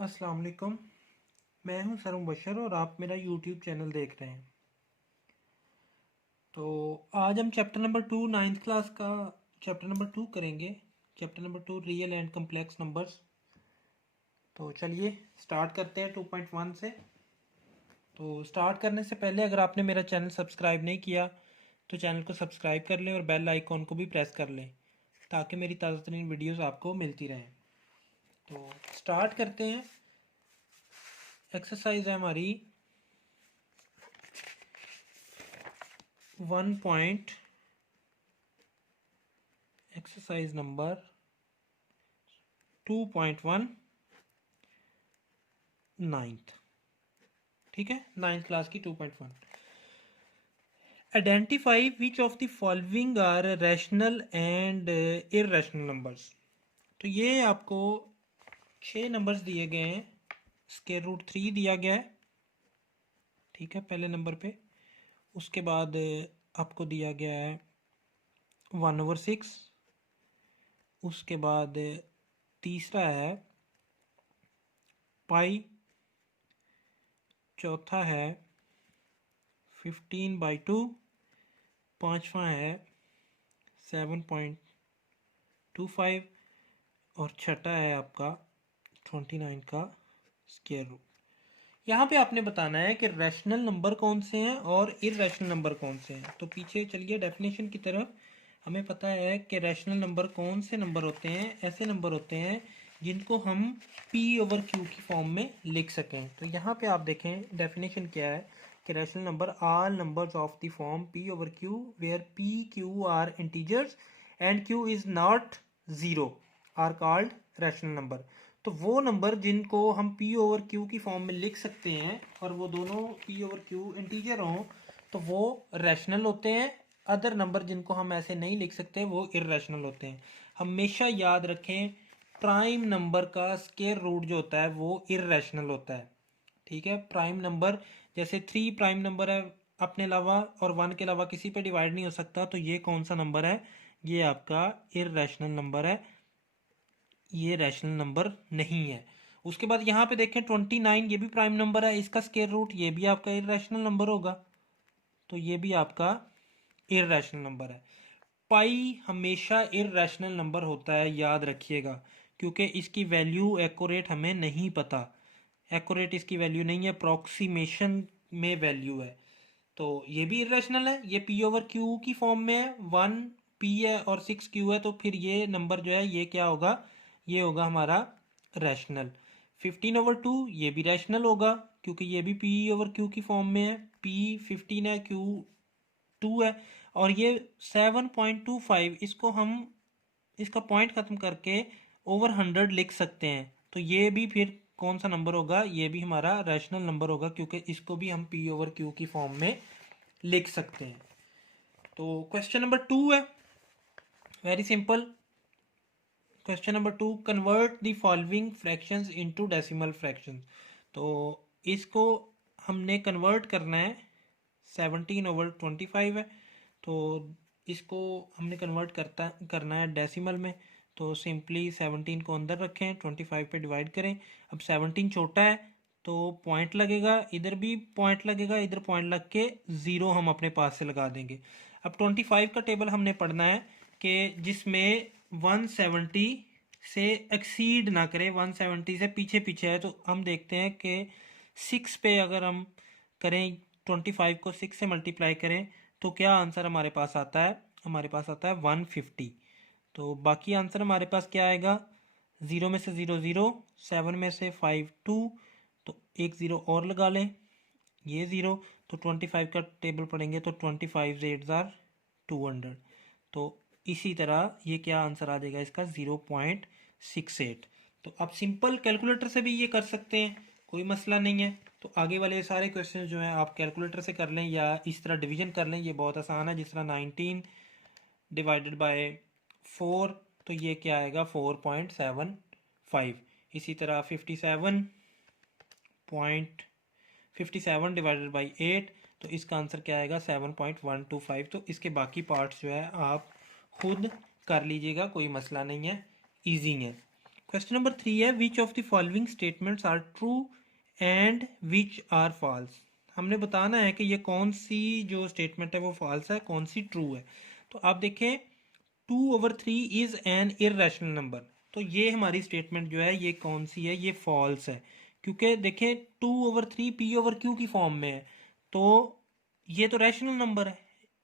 अस्सलाम वालेकुम। मैं हूं सर मुबशर और आप मेरा यूट्यूब चैनल देख रहे हैं। तो आज हम चैप्टर नंबर 2 नाइन्थ क्लास का चैप्टर नंबर 2 करेंगे। Chapter number 2 real and complex numbers. तो चलिए स्टार्ट करते हैं 2.1 से। तो स्टार्ट करने से पहले अगर आपने मेरा चैनल सब्सक्राइब नहीं किया तो चैनल को सब्सक्राइब कर लें और बेल आइकॉन को भी प्रेस कर लें ताकि मेरी ताज़ा तरीन वीडियोज़ आपको मिलती रहें। तो स्टार्ट करते हैं। एक्सरसाइज है हमारी 1. Exercise number 2.1 ninth. ठीक है, नाइन्थ क्लास की 2.1। Identify which of the following are rational and irrational numbers. तो ये आपको 6 नंबर्स दिए गए हैं। √3 दिया गया है, ठीक है, पहले नंबर पे। उसके बाद आपको दिया गया है 1/6। उसके बाद तीसरा है पाई। चौथा है 15/2। पांचवा है 7.25 और छठा है आपका 29 का स्क्वायर रूट। यहाँ पे आपने बताना है कि रैशनल नंबर कौन से हैं और इररेशनल नंबर कौन से हैं। तो पीछे चलिए डेफिनेशन की तरफ। हमें पता है कि रैशनल नंबर कौन से नंबर होते हैं। ऐसे नंबर होते हैं जिनको हम P/Q की फॉर्म में लिख सकें। तो यहाँ पे आप देखें डेफिनेशन क्या है कि rational number all numbers of the form P/Q where P/Q are integers and Q is not zero are called rational number. तो वो नंबर जिनको हम P/Q की फॉर्म में लिख सकते हैं और वो दोनों P/Q इंटीजर हों तो वो रैशनल होते हैं। अदर नंबर जिनको हम ऐसे नहीं लिख सकते वो इररेशनल होते हैं। हमेशा याद रखें प्राइम नंबर का स्क्वायर रूट जो होता है वो इररेशनल होता है। ठीक है, प्राइम नंबर जैसे 3 प्राइम नंबर है अपने अलावा और 1 के अलावा किसी पे डिवाइड नहीं हो सकता। तो ये कौन सा नंबर है? ये आपका इररेशनल नंबर है, ये रैशनल नंबर नहीं है। उसके बाद यहाँ पे देखें 29, ये भी प्राइम नंबर है, इसका स्क्वायर रूट ये भी आपका इररेशनल नंबर होगा। तो ये भी आपका इररेशनल नंबर है। पाई हमेशा इररेशनल नंबर होता है, याद रखिएगा, क्योंकि इसकी वैल्यू एक्यूरेट हमें नहीं पता। एक्यूरेट इसकी वैल्यू नहीं है, अप्रॉक्सीमेशन में वैल्यू है। तो ये भी इरेशनल है, ये P/Q की फॉर्म में है। 1 P है और 6 Q है, तो फिर ये नंबर जो है ये क्या होगा? ये होगा हमारा रैशनल। 15/2 ये भी रैशनल होगा क्योंकि ये भी P/Q की फॉर्म में है। P 15 है, Q 2 है। और ये 7.25 इसको हम इसका पॉइंट खत्म करके ओवर 100 लिख सकते हैं। तो ये भी फिर कौन सा नंबर होगा? ये भी हमारा रैशनल नंबर होगा क्योंकि इसको भी हम P/Q की फॉर्म में लिख सकते हैं। तो क्वेश्चन नंबर 2 है, very simple. Question number 2, convert the following fractions into decimal fractions. तो इसको हमने कन्वर्ट करना है। 17/25 है, तो इसको हमने कन्वर्ट करना है डेसिमल में। तो सिंपली 17 को अंदर रखें, 25 पे डिवाइड करें। अब 17 छोटा है तो पॉइंट लगेगा, इधर भी पॉइंट लगेगा, इधर पॉइंट लग के ज़ीरो हम अपने पास से लगा देंगे। अब 25 का टेबल हमने पढ़ना है कि जिसमें 170 से एक्सीड ना करे, 170 से पीछे पीछे है। तो हम देखते हैं कि 6 पे अगर हम करें, 25 को 6 से मल्टीप्लाई करें तो क्या आंसर हमारे पास आता है? हमारे पास आता है 150। तो बाकी आंसर हमारे पास क्या आएगा? 0 में से 0 0, 7 में से 5 2, तो एक ज़ीरो और लगा लें, ये ज़ीरो। तो 25 का टेबल पढ़ेंगे तो 25 8 ज़ार 200। तो इसी तरह ये क्या आंसर आ जाएगा इसका? 0.68। तो आप सिंपल कैलकुलेटर से भी ये कर सकते हैं, कोई मसला नहीं है। तो आगे वाले सारे क्वेश्चन जो हैं आप कैलकुलेटर से कर लें या इस तरह डिवीजन कर लें, ये बहुत आसान है। जिस तरह 19 डिवाइडेड बाय 4, तो ये क्या आएगा? 4.75। इसी तरह 57 डिवाइडेड बाई 8, तो इसका आंसर क्या आएगा? 7.125। तो इसके बाकी पार्ट्स जो है आप खुद कर लीजिएगा, कोई मसला नहीं है, ईजी है। क्वेश्चन नंबर 3 है which of the following statements are true and which are false. हमने बताना है कि ये कौन सी जो स्टेटमेंट है वो फॉल्स है, कौन सी ट्रू है। तो आप देखें 2/3 इज एन इरेशनल नंबर, तो ये हमारी स्टेटमेंट जो है ये कौन सी है, ये फॉल्स है। क्योंकि देखें 2/3 p/q की फॉर्म में है, तो ये तो रैशनल नंबर है,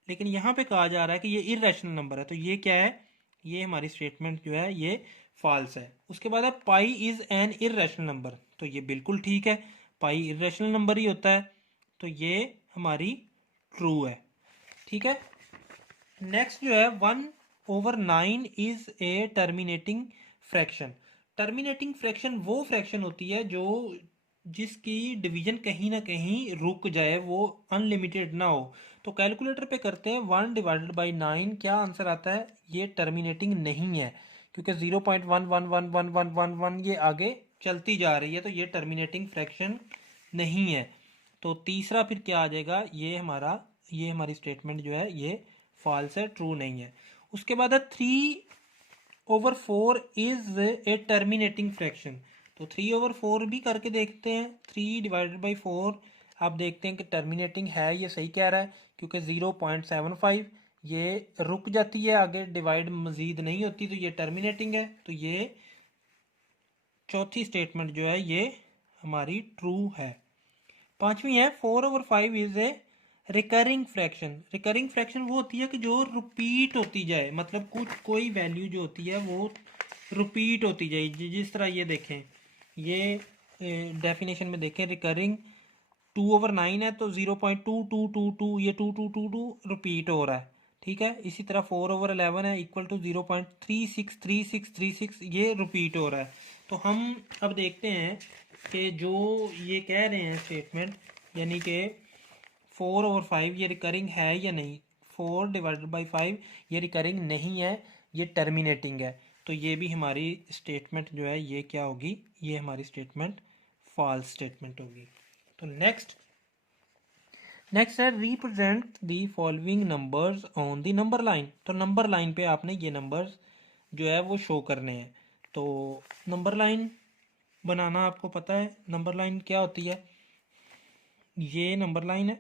लेकिन यहाँ पे कहा जा रहा है कि ये इरेशनल नंबर है, तो ये क्या है, ये हमारी स्टेटमेंट जो है ये फॉल्स है। उसके बाद है pi is an irrational number, तो ये बिल्कुल ठीक है, पाई इरेशनल नंबर ही होता है, तो ये हमारी ट्रू है। ठीक है, नेक्स्ट जो है 1/9 is a terminating fraction. Terminating fraction वो फ्रैक्शन होती है जो जिसकी डिवीजन कहीं ना कहीं रुक जाए, वो अनलिमिटेड ना हो। तो कैलकुलेटर पे करते हैं 1/9, क्या आंसर आता है, ये टर्मिनेटिंग नहीं है, क्योंकि 0.111111 ये आगे चलती जा रही है, तो ये टर्मिनेटिंग फ्रैक्शन नहीं है। तो तीसरा फिर क्या आ जाएगा, ये हमारी स्टेटमेंट जो है ये फॉल्स है, ट्रू नहीं है। उसके बाद है 3/4 इज ए टर्मिनेटिंग फ्रैक्शन। तो 3/4 भी करके देखते हैं। 3/4 आप देखते हैं कि टर्मिनेटिंग है, ये सही कह रहा है, क्योंकि 0.75 ये रुक जाती है, आगे डिवाइड मजीद नहीं होती, तो ये टर्मिनेटिंग है। तो ये चौथी स्टेटमेंट जो है ये हमारी ट्रू है। पांचवी है 4/5 is a recurring fraction. Recurring fraction वो होती है कि जो रिपीट होती जाए, मतलब कुछ कोई वैल्यू जो होती है वो रिपीट होती जाए, जिस तरह ये देखें, ये डेफिनेशन में देखें, रिकरिंग 2/9 है, तो 0.2222 ये 2222 रिपीट हो रहा है। ठीक है, इसी तरह 4/11 है इक्वल टू 0.363636 ये रिपीट हो रहा है। तो हम अब देखते हैं कि जो ये कह रहे हैं स्टेटमेंट, यानी कि 4/5 ये रिकरिंग है या नहीं। 4/5 ये रिकरिंग नहीं है, ये टर्मिनेटिंग है, तो ये भी हमारी स्टेटमेंट जो है ये क्या होगी, ये हमारी स्टेटमेंट फॉल्स स्टेटमेंट होगी। तो नेक्स्ट है represent the following numbers on the number line. तो नंबर लाइन पे आपने ये नंबर्स जो है वो शो करने हैं। तो नंबर लाइन बनाना आपको पता है, नंबर लाइन क्या होती है, ये नंबर लाइन है।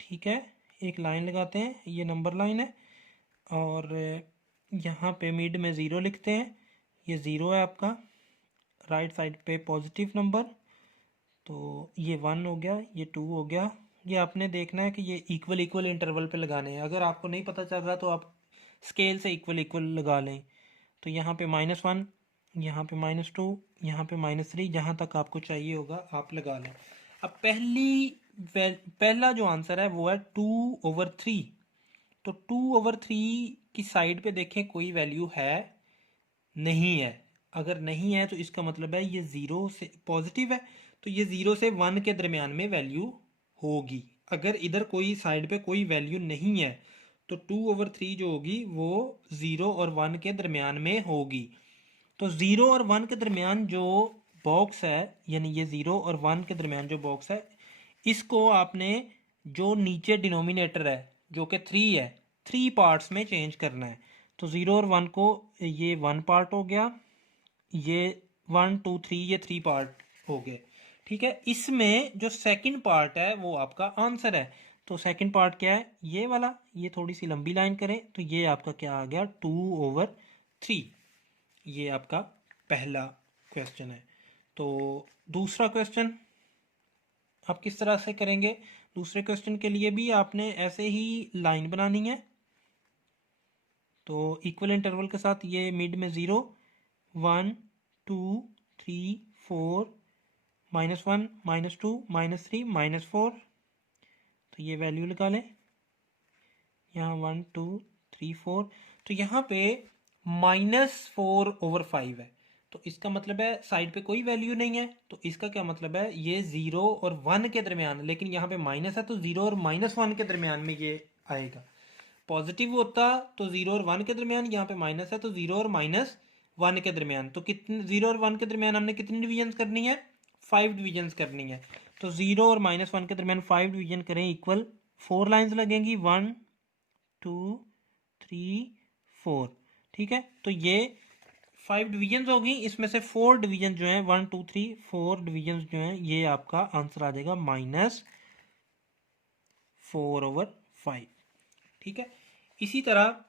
ठीक है, एक लाइन लगाते हैं, ये नंबर लाइन है, और यहाँ पे मिड में ज़ीरो लिखते हैं, ये ज़ीरो है आपका, राइट साइड पे पॉजिटिव नंबर, तो ये 1 हो गया, ये 2 हो गया। ये आपने देखना है कि ये इक्वल इक्वल इंटरवल पे लगाने हैं, अगर आपको नहीं पता चल रहा तो आप स्केल से इक्वल इक्वल लगा लें। तो यहाँ पे -1, यहाँ पे -2, यहाँ पे -3, जहाँ तक आपको चाहिए होगा आप लगा लें। अब पहला जो आंसर है वो है 2/3। तो 2/3 की साइड पे देखें कोई वैल्यू है नहीं है, अगर नहीं है तो इसका मतलब है ये 0 से पॉजिटिव है, तो ये 0 से 1 के दरमियान में वैल्यू होगी। अगर इधर कोई साइड पे कोई वैल्यू नहीं है तो 2/3 जो होगी वो 0 और 1 के दरमियान में होगी। तो 0 और 1 के दरमियान जो बॉक्स है, यानी ये 0 और 1 के दरमियान जो बॉक्स है, इसको आपने जो नीचे डिनोमिनेटर है जो कि 3 है, 3 पार्ट्स में चेंज करना है। तो 0 और 1 को, ये 1 पार्ट हो गया, ये 1 2 3 ये 3 पार्ट हो गए। ठीक है, इसमें जो सेकंड पार्ट है वो आपका आंसर है। तो सेकंड पार्ट क्या है, ये वाला, ये थोड़ी सी लंबी लाइन करें तो ये आपका क्या आ गया 2/3। ये आपका पहला क्वेश्चन है। तो दूसरा क्वेश्चन आप किस तरह से करेंगे, दूसरे क्वेश्चन के लिए भी आपने ऐसे ही लाइन बनानी है। तो इक्वल इंटरवल के साथ ये मिड में 0 1 2 3 4 -1 -2 -3 -4, तो ये वैल्यू लगा लें यहाँ 1 2 3 4। तो यहाँ पे -4/5 है, तो इसका मतलब है साइड पे कोई वैल्यू नहीं है, तो इसका क्या मतलब है, ये 0 और 1 के दरमियान, लेकिन यहाँ पे माइनस है तो 0 और -1 के दरमियान में ये आएगा। पॉजिटिव होता तो 0 और 1 के दरमियान, यहाँ पे माइनस है तो 0 और -1 के दरमियान। तो कितने 0 और 1 के दरमियान हमने कितनी डिवीजन्स करनी है, 5 डिवीजन्स करनी है। तो 0 और -1 के दरमियान 5 डिवीजन करें, इक्वल 4 लाइंस लगेंगी, 1 2 3 4। ठीक है, तो ये 5 डिवीजन होगी, इसमें से 4 डिवीजन जो है 1 2 3 4 डिवीजन जो है ये आपका आंसर आ जाएगा -4/5। ठीक है, इसी तरह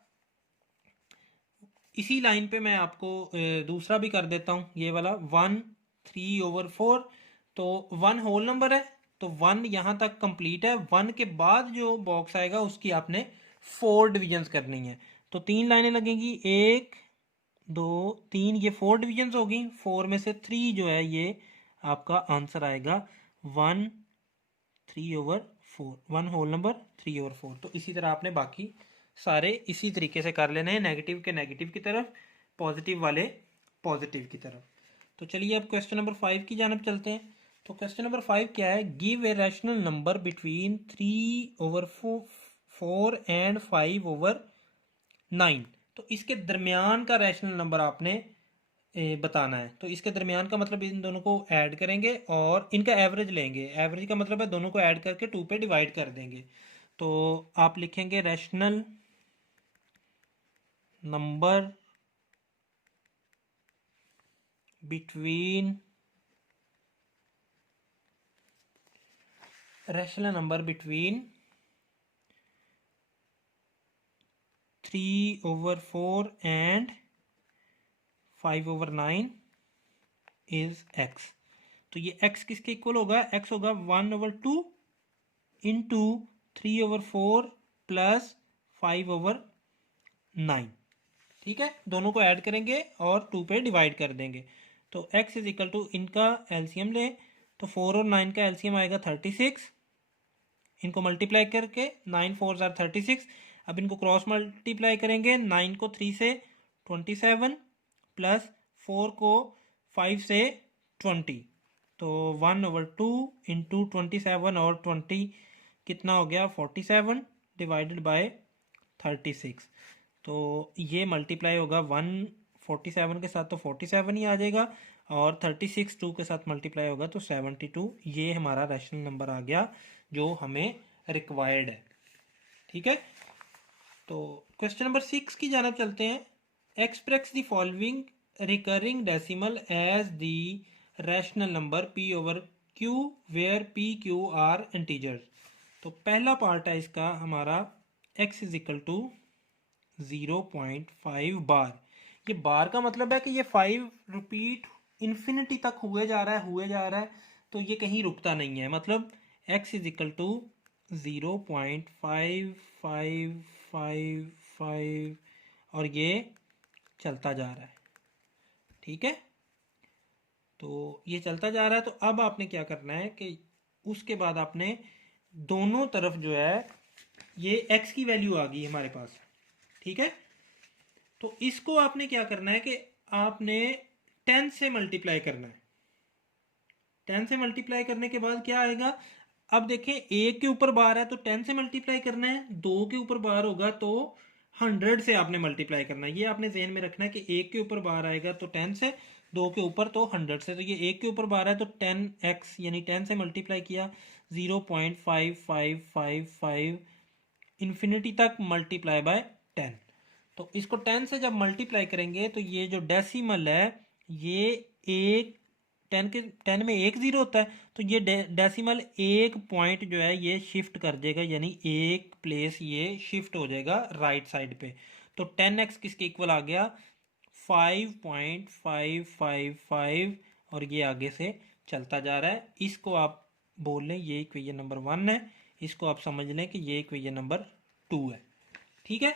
इसी लाइन पे मैं आपको दूसरा भी कर देता हूँ, ये वाला 1 3/4। तो 1 होल नंबर है, तो 1 यहाँ तक कंप्लीट है। 1 के बाद जो बॉक्स आएगा उसकी आपने 4 डिवीजन्स करनी है। तो 3 लाइनें लगेंगी, 1 2 3, ये 4 डिवीजन्स होगी। 4 में से 3 जो है ये आपका आंसर आएगा 1 3/4, 1 होल नंबर 3/4। तो इसी तरह आपने बाकी सारे इसी तरीके से कर लेने हैं, नेगेटिव के नेगेटिव की तरफ, पॉजिटिव वाले पॉजिटिव की तरफ। तो चलिए अब क्वेश्चन नंबर 5 की जानब चलते हैं। तो क्वेश्चन नंबर 5 क्या है, give a rational number between 3/4 and 5/9। तो इसके दरमियान का रैशनल नंबर आपने बताना है। तो इसके दरमियान का मतलब इन दोनों को ऐड करेंगे और इनका एवरेज लेंगे। एवरेज का मतलब है दोनों को ऐड करके 2 पे डिवाइड कर देंगे। तो आप लिखेंगे rational number between 3/4 and 5/9 is x। तो ये x किसके इक्वल होगा, x होगा 1/2 इंटू 3/4 प्लस 5/9। ठीक है, दोनों को ऐड करेंगे और 2 पे डिवाइड कर देंगे। तो x इज इक्वल टू, इनका एलसीएम ले तो 4 और 9 का एलसीएम आएगा 36। इनको मल्टीप्लाई करके 9 4 ज़ार 36। अब इनको क्रॉस मल्टीप्लाई करेंगे, 9 को 3 से 27 प्लस 4 को 5 से 20। तो 1/2 इंटू 27 और 20 कितना हो गया 47 डिवाइडेड बाय 36। तो ये मल्टीप्लाई होगा 147 के साथ तो 47 ही आ जाएगा, और 36 2 के साथ मल्टीप्लाई होगा तो 72। ये हमारा रैशनल नंबर आ गया जो हमें रिक्वायर्ड है। ठीक है, तो क्वेश्चन नंबर 6 की जानब चलते हैं। Express the following recurring decimal as the rational number p/q where p q are integers. तो पहला पार्ट है इसका हमारा x is equal to 0.5 bar. ये बार का मतलब है कि ये 5 रिपीट इन्फिनिटी तक हुए जा रहा है, तो ये कहीं रुकता नहीं है। मतलब x इज इक्वल टू 0.5555 और ये चलता जा रहा है। ठीक है, तो ये चलता जा रहा है। तो अब आपने क्या करना है कि उसके बाद आपने दोनों तरफ जो है ये x की वैल्यू आ गई हमारे पास। ठीक है, तो इसको आपने क्या करना है कि आपने 10 से मल्टीप्लाई करना है। 10 से मल्टीप्लाई करने के बाद क्या आएगा, अब देखें एक के ऊपर बार है तो 10 से मल्टीप्लाई करना है, 2 के ऊपर बार होगा तो 100 से आपने मल्टीप्लाई करना है। ये आपने जहन में रखना है कि एक के ऊपर बार आएगा तो 10 से, 2 के ऊपर तो 100 से। तो ये एक के ऊपर बार है तो 10x यानी 10 से मल्टीप्लाई किया 0.5555 इन्फिनिटी तक मल्टीप्लाई बाय 10। तो इसको 10 से जब मल्टीप्लाई करेंगे तो ये जो डेसिमल है ये एक 10 में एक जीरो होता है, तो ये डेसिमल एक पॉइंट जो है ये शिफ्ट कर देगा, यानी एक प्लेस ये शिफ्ट हो जाएगा राइट साइड पे। तो 10x किसके इक्वल आ गया 5.555 और ये आगे से चलता जा रहा है। इसको आप बोल लें ये इक्वेशन नंबर 1 है, इसको आप समझ लें कि ये इक्वेशन नंबर 2 है। ठीक है,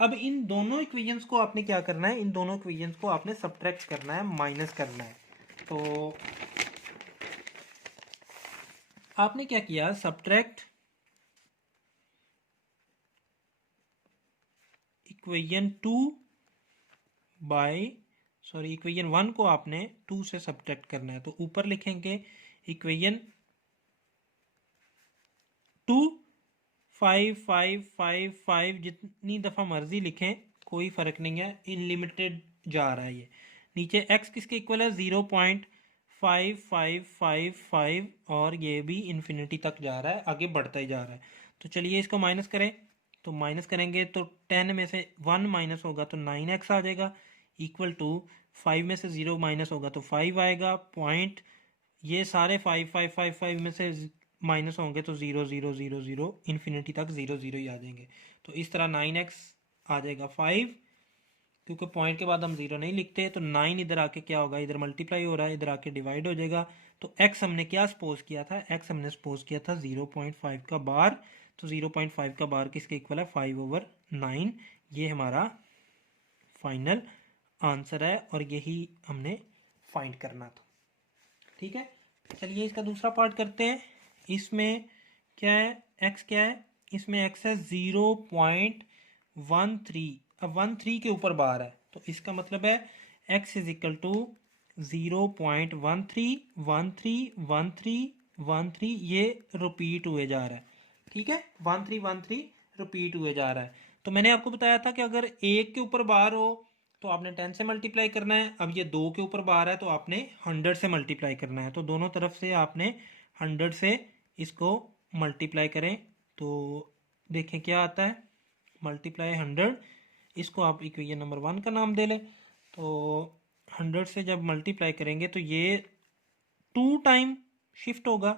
अब इन दोनों इक्वेशंस को आपने क्या करना है, इन दोनों इक्वेशंस को आपने सब्ट्रैक्ट करना है, माइनस करना है। तो आपने क्या किया, सब्ट्रैक्ट इक्वेशन 2 बाय इक्वेशन 1 को आपने 2 से सब्ट्रैक्ट करना है। तो ऊपर लिखेंगे इक्वेशन 2 5 जितनी दफ़ा मर्जी लिखें कोई फ़र्क नहीं है, इनलिमिटेड जा रहा है ये। नीचे x किसके इक्वल है 0.5555 और ये भी इन्फिनिटी तक जा रहा है, आगे बढ़ता ही जा रहा है। तो चलिए इसको माइनस करें, तो माइनस करेंगे तो 10 में से 1 माइनस होगा तो 9x आ जाएगा इक्वल टू 5 में से 0 माइनस होगा तो 5 आएगा। पॉइंट ये सारे 5 में से माइनस होंगे तो 0 0 0 0 इन्फिनिटी तक 0 0 ही आ जाएंगे। तो इस तरह 9x आ जाएगा 5, क्योंकि पॉइंट के बाद हम 0 नहीं लिखते। तो 9 इधर आके क्या होगा, इधर मल्टीप्लाई हो रहा है, इधर आके डिवाइड हो जाएगा। तो x हमने क्या सपोज किया था, x हमने सपोज किया था 0.5 का बार। तो 0.5 का बार किसके इक्वल है, 5/9। ये हमारा फाइनल आंसर है और यही हमने फाइंड करना था। ठीक है, चलिए इसका दूसरा पार्ट करते हैं। इसमें क्या है, x क्या है, इसमें x है 0.13। अब 13 के ऊपर बार है तो इसका मतलब है x इज इक्वल टू 0.13131313 ये रिपीट हुए जा रहा है। ठीक है, 1313 रिपीट हुए जा रहा है। तो मैंने आपको बताया था कि अगर 1 के ऊपर बार हो तो आपने 10 से मल्टीप्लाई करना है। अब ये 2 के ऊपर बार है तो आपने 100 से मल्टीप्लाई करना है। तो दोनों तरफ से आपने 100 से इसको मल्टीप्लाई करें तो देखें क्या आता है, मल्टीप्लाई 100। इसको आप इक्वेशन नंबर 1 का नाम दे लें। तो 100 से जब मल्टीप्लाई करेंगे तो ये 2 टाइम शिफ्ट होगा,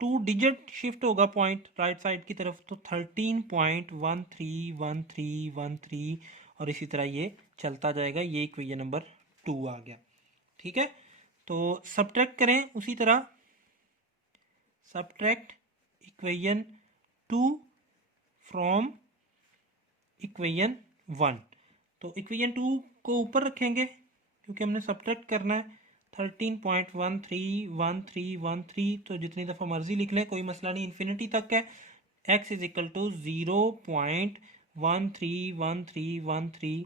2 डिजिट शिफ्ट होगा पॉइंट राइट साइड की तरफ। तो 13.131313 और इसी तरह ये चलता जाएगा। ये इक्वेशन नंबर 2 आ गया। ठीक है, तो सब्ट्रैक्ट करें उसी तरह, सब्ट्रैक्ट इक्वेशन 2 फ्रॉम इक्वेशन 1। तो इक्वेशन 2 को ऊपर रखेंगे क्योंकि हमने सब्ट्रैक्ट करना है। 13.131313 तो जितनी दफ़ा मर्जी लिख लें, कोई मसला नहीं, इन्फिनिटी तक है। x इज इक्वल टू 0.131313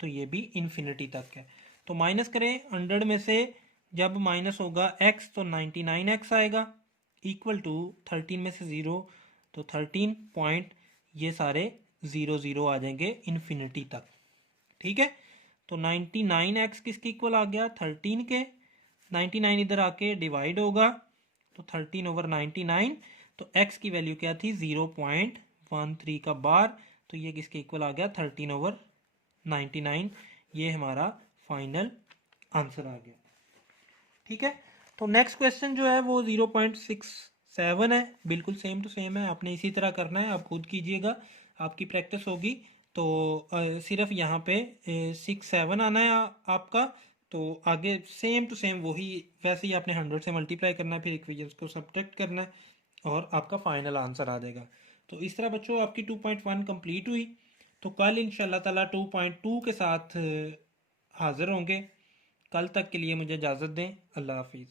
तो ये भी इन्फिनिटी तक है। तो माइनस करें 100 में से, जब माइनस होगा x तो 99x आएगा, इक्वल टू 13 में से 0 तो 13 पॉइंट ये सारे 0 0 आ जाएंगे इन्फिनिटी तक। ठीक है, तो 99x किसके इक्वल आ गया, 13 के। 99 इधर आके डिवाइड होगा तो 13/99। तो x की वैल्यू क्या थी, 0.13 का बार। तो ये किसके इक्वल आ गया, 13/99। ये हमारा फाइनल आंसर आ गया। ठीक है, तो नेक्स्ट क्वेश्चन जो है वो 0.67 है, बिल्कुल सेम टू सेम है। आपने इसी तरह करना है, आप खुद कीजिएगा, आपकी प्रैक्टिस होगी। तो सिर्फ यहाँ पे 6 7 आना है आपका। तो आगे सेम टू सेम वही वैसे ही आपने 100 से मल्टीप्लाई करना है, फिर इक्वेशंस को सब्ट्रैक्ट करना है और आपका फाइनल आंसर आ जाएगा। तो इस तरह बच्चों आपकी 2.1 कंप्लीट हुई। तो कल इंशाल्लाह ताला 2.2 के साथ हाजिर होंगे। कल तक के लिए मुझे इजाज़त दें। अल्लाह हाफिज़।